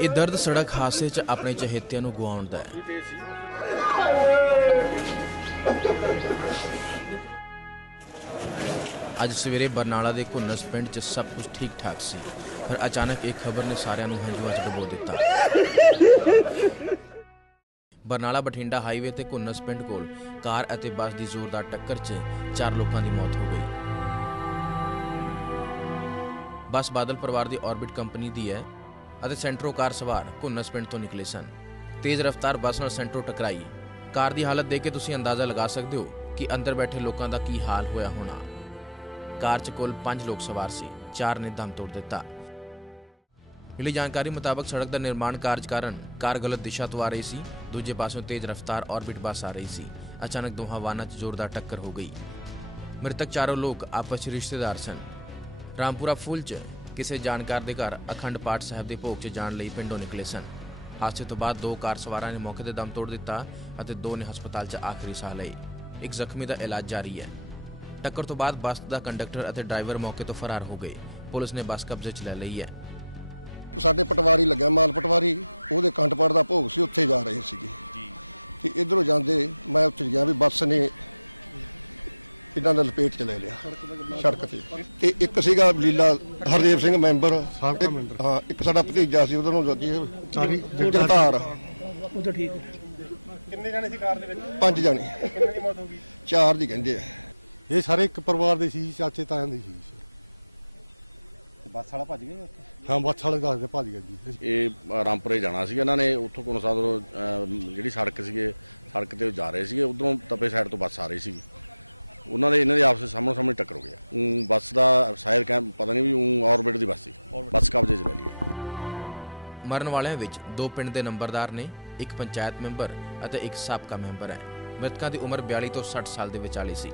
ਇਹ ਦਰਦ ਸੜਕ ਹਾਦਸੇ 'ਚ ਆਪਣੇ ਚਹੇਤਿਆਂ ਨੂੰ ਗਵਾਉਣ ਦਾ ਹੈ। ਅੱਜ ਸਵੇਰੇ ਬਰਨਾਲਾ ਦੇ ਘੁੰਨਸ ਪਿੰਡ 'ਚ ਸਭ ਕੁਝ ਠੀਕ ਠਾਕ ਸੀ, ਪਰ ਅਚਾਨਕ ਇੱਕ ਖਬਰ ਨੇ ਸਾਰਿਆਂ ਨੂੰ ਹੰਝੂਆਂ 'ਚ ਡੁਬੋ ਦਿੱਤਾ। ਬਰਨਾਲਾ ਬਠਿੰਡਾ ਹਾਈਵੇ ਤੇ ਘੁੰਨਸ ਪਿੰਡ ਕੋਲ ਕਾਰ ਅਤੇ ਬੱਸ ਦੀ ਜ਼ੋਰਦਾਰ ਟੱਕਰ 'ਚ ਚਾਰ ਲੋਕਾਂ ਦੀ ਮੌਤ ਹੋ ਗਈ। ਬੱਸ ਬਾਦਲ ਪਰਿਵਾਰ ਦੀ ਆਰਬਿਟ ਕੰਪਨੀ ਦੀ ਹੈ ਅਤੇ ਸੈਂਟਰੋ ਕਾਰ ਸਵਾਰ ਘੁੰਨਸ ਪਿੰਡ ਤੋਂ ਨਿਕਲੇ ਸਨ। ਤੇਜ਼ ਰਫ਼ਤਾਰ ਬੱਸ ਨਾਲ ਸੈਂਟਰੋ ਟਕਰਾਈ। ਕਾਰ ਦੀ ਹਾਲਤ ਦੇਖ ਕੇ ਤੁਸੀਂ ਅੰਦਾਜ਼ਾ ਲਗਾ ਸਕਦੇ ਹੋ ਕਿ ਅੰਦਰ ਬੈਠੇ ਲੋਕਾਂ ਦਾ ਕੀ ਹਾਲ ਹੋਇਆ ਹੋਣਾ। ਕਾਰ 'ਚ ਕੁੱਲ 5 ਲੋਕ ਸਵਾਰ ਸੀ, ਚਾਰ ਨੇ ਦਮ ਤੋੜ ਦਿੱਤਾ। ਮਿਲੀ ਜਾਣਕਾਰੀ ਮੁਤਾਬਕ ਸੜਕ ਦਾ ਨਿਰਮਾਣ ਕਾਰਜ ਕਾਰਨ ਕਾਰ ਗਲਤ ਦਿਸ਼ਾ ਤੋਂ ਆ ਰਹੀ ਸੀ, ਦੂਜੇ ਪਾਸੋਂ ਤੇਜ਼ ਰਫ਼ਤਾਰ ਔਰਬਿਟ ਬੱਸ ਆ ਰਹੀ ਸੀ। ਅਚਾਨਕ ਦੋਹਾਂ ਵਾਹਨਾਂ 'ਚ ਜ਼ੋਰਦਾਰ ਟੱਕਰ ਹੋ ਗਈ। ਮ੍ਰਿਤਕ ਚਾਰੋਂ ਲੋਕ ਆਪਸ 'ਚ ਰਿਸ਼ਤੇਦਾਰ ਸਨ। ਰਾਮਪੁਰਾ ਫੁੱਲ 'ਚ ਕਿਸੇ ਜਾਣਕਾਰ ਦੇ ਘਰ ਅਖੰਡ ਪਾਠ ਸਾਹਿਬ ਦੇ ਭੋਗ 'ਚ ਜਾਣ ਲਈ ਪਿੰਡੋਂ ਨਿਕਲੇ ਸਨ। ਹਾਦਸੇ ਤੋਂ ਬਾਅਦ ਦੋ ਕਾਰ ਸਵਾਰਾਂ ਨੇ ਮੌਕੇ ਤੇ ਦਮ ਤੋੜ ਦਿੱਤਾ ਅਤੇ ਦੋ ਨੇ ਹਸਪਤਾਲ 'ਚ ਆਖਰੀ ਸਾਹ ਲਏ ਇੱਕ ਜ਼ਖਮੀ ਦਾ ਇਲਾਜ ਜਾਰੀ ਹੈ। ਟੱਕਰ ਤੋਂ ਬਾਅਦ ਬੱਸ ਦਾ ਕੰਡਕਟਰ ਅਤੇ ਡਰਾਈਵਰ ਮੌਕੇ ਤੋਂ ਫਰਾਰ ਹੋ ਗਏ। ਪੁਲਿਸ ਨੇ ਬੱਸ ਕਬਜ਼ੇ 'ਚ ਲੈ ਲਈ ਹੈ। ਸਾਡੇ ਪਟਵਾਰੀ ਲੱਗਿਆ ਮਾਲ ਪਟਵਾਰੀ ਉਹਦੇ ਕੰਟਪਾੜ ਦਾ ਭੋਗ ਸੀ ਉੱਥੇ ਜਾ ਰਹੇ ਸੀਗੇ। ਜੀ। ਤੇ ਇਧਰੋਂ ਜਾਂਦੇ ਮੈਂ ਉੱਥੇ ਗਿਆ ਵੀ ਬੱਸ ਨੇ ਇਹਨਾਂ ਦਾ ਲਪੇਟ ਚ ਲੈ ਲਿਆ ਸੜਕ ਤੇ। ਤੇ ਇੱਕ ਸੀਗਾ ਲੀਲਾ ਹਰਦੇਵ ਸਿੰਘ ਮੈਂਬਰ ਹਾਂ ਇੱਕ ਸਾਡਾ ਭਤੀਜਾ ਸੀ ਉਹਦੋਂ ਲੱਗੀ ਸਾਰੀ ਜਗਤਾਰ। ਉਦੋਂ ਠੀਕ ਕਿੰਨੇ ਜਾਣੇ ਸੀ ਕਾਰ ਦੇ ਵਿੱਚ? ਪੰਜ ਜਾਣੇ। ਕਿੰਨੇ ਦੀ ਮੌਤ ਹੋ ਗਈ? ਚਾਰ ਦੀ ਕਹਿੰਦੇ ਆ। ਇਹ ਸਾਰੇ ਇੱਕ ਪਰਿਵਾਰ ਦੇ ਸੀ ਚਾਚੇ ਤਾਇਆਂ ਦੇ ਸੀ ਤੇ ਬੱਸ ਵਾਲਾ ਭੱਜ ਗਿਆ ਉੱਥੇ? ਹਾਂ ਬੱਸ ਵਾਲੇ ਦੱਸਦੇ ਭੱਜ ਗਿਆ ਜੀ। ਇਹ ਰਾਮਪੁਰੇ ਜਾਣਾ ਸੀਗਾ ਇਹਨਾਂ ਨੇ ਉੱਥੋਂ ਕੋਨ ਸਾਧਰੋਂ ਜਿਹੜੀ ਸੜਕ ਸੀਗੇ ਸੜਕ ਤੇ ਉਹ ਜਾ ਰਹੇ ਸੀਗੇ ਉਧਰੋਂ ਤਪੇ ਸਾਈਡ ਤੋਂ ਬੱਸ ਆ ਰਹੀ ਸੀਗੀ। ਉਹਨਾਂ ਦੇ ਇਹਨਾਂ ਦੇ ਆਪਸ ਵਿੱਚ ਸਾਹਮਣੇ ਸਾਹਮਣੇ ਟੱਕਰ ਹੋ ਗਿਆ। ਬੱਸ ਦਾ ਸ਼ਾਇਦ ਕਹਿ ਪਤਾ ਨਹੀਂ ਵੀ ਊਂ ਆਰਬਿਟ ਦੀ ਬੱਸ ਸੀ। ਬੱਸ ਕਬਜ਼ੇ 'ਚ ਲੈ ਲਈ ਮਰਨ ਵਾਲਿਆਂ ਵਿੱਚ ਦੋ ਪਿੰਡ ਦੇ ਨੰਬਰਦਾਰ ਨੇ ਇੱਕ ਪੰਚਾਇਤ ਮੈਂਬਰ ਅਤੇ ਇੱਕ ਸਾਬਕਾ ਮੈਂਬਰ ਹੈ। ਮ੍ਰਿਤਕਾਂ ਦੀ ਉਮਰ 42 ਤੋਂ 60 ਸਾਲ ਦੇ ਵਿਚਾਲੇ ਸੀ।